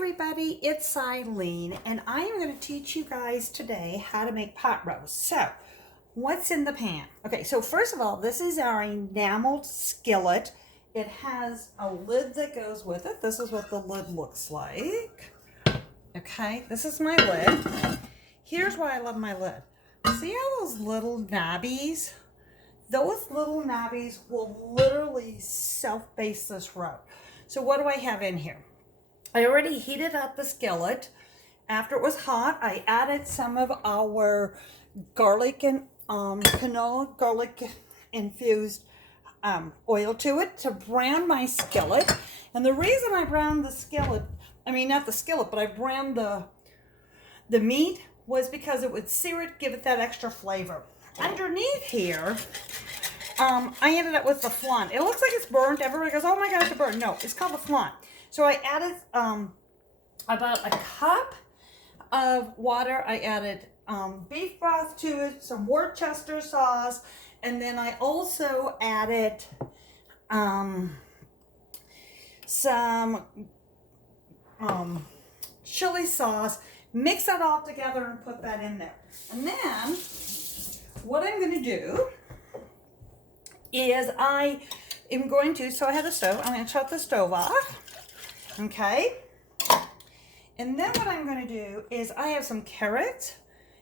everybody, it's Eileen, and I am going to teach you guys today how to make pot roast. So, what's in the pan? Okay, so first of all, this is our enameled skillet. It has a lid that goes with it. This is what the lid looks like. Okay, this is my lid. Here's why I love my lid. See all those little knobbies? Those little knobbies will literally self-base this roux. So what do I have in here? I already heated up the skillet. After it was hot, I added some of our garlic and canola garlic infused oil to it to brown my skillet. And the reason I browned the skillet, I mean not the skillet, but I browned the meat was because it would sear it, give it that extra flavor. Underneath here, I ended up with the flan. It looks like it's burnt. Everybody goes, oh my gosh, it's burnt. No, it's called the flan. So I added about a cup of water. I added beef broth to it, some Worcester sauce, and then I also added some chili sauce. Mix that all together and put that in there. And then what I'm going to do is I am going to, so I have the stove, I'm going to shut the stove off. Okay, and then what I'm going to do is I have some carrots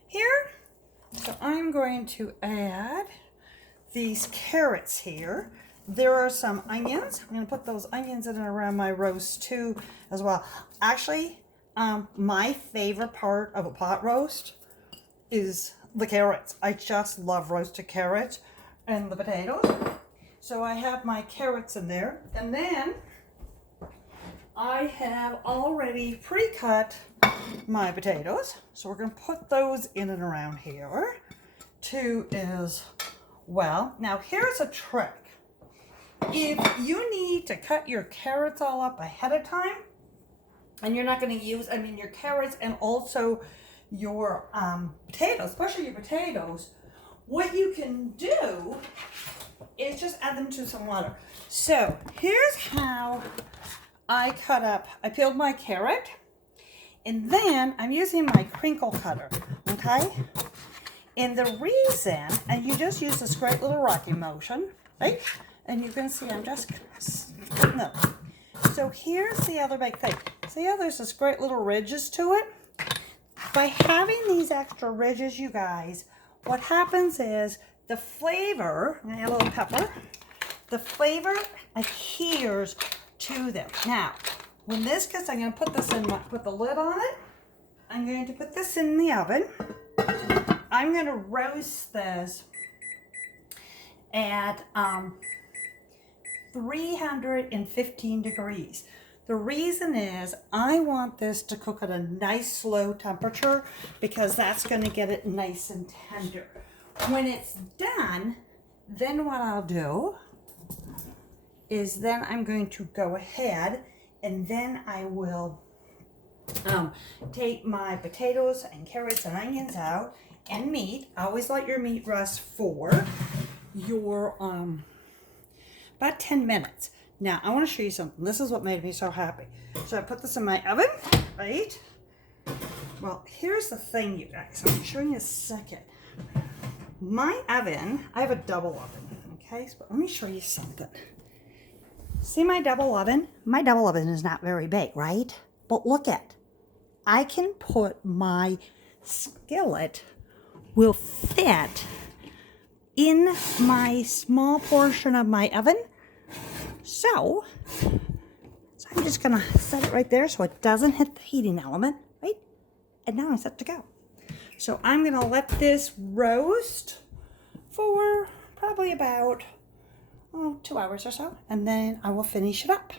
here, so I'm going to add these carrots here. There are some onions. I'm going to put those onions in and around my roast too as well. Actually, my favorite part of a pot roast is the carrots. I just love roasted carrots and the potatoes. So I have my carrots in there, and then I have already pre-cut my potatoes, so we're going to put those in and around here too as well. Now here's a trick. If you need to cut your carrots all up ahead of time, and you're not going to use, your carrots and also your potatoes, especially your potatoes, what you can do is just add them to some water. So here's how I peeled my carrot, and then I'm using my crinkle cutter, okay? And the reason, and you just use this great little rocking motion, right? And you can see I'm just cutting them. So here's the other big thing. See how there's this great little ridges to it? By having these extra ridges, you guys, what happens is the flavor, and I add a little pepper, the flavor adheres to them. Now, when this gets, I'm going to put this in, put the lid on it. I'm going to put this in the oven. I'm going to roast this at 315 degrees. The reason is I want this to cook at a nice slow temperature because that's going to get it nice and tender. When it's done, then what I'll do is then I'm going to go ahead and then I will take my potatoes and carrots and onions out and meat. Always let your meat rest for your about 10 minutes. Now I want to show you something. This is what made me so happy. So I put this in my oven, right? Well, here's the thing, you guys. I'm showing you a second. My oven, I have a double oven, okay? So let me show you something. See my double oven? My double oven is not very big, right? But look at, I can put my skillet will fit in my small portion of my oven. So I'm just gonna set it right there so it doesn't hit the heating element, right? And now I'm set to go. So I'm gonna let this roast for probably about 2 hours or so, and then I will finish it up.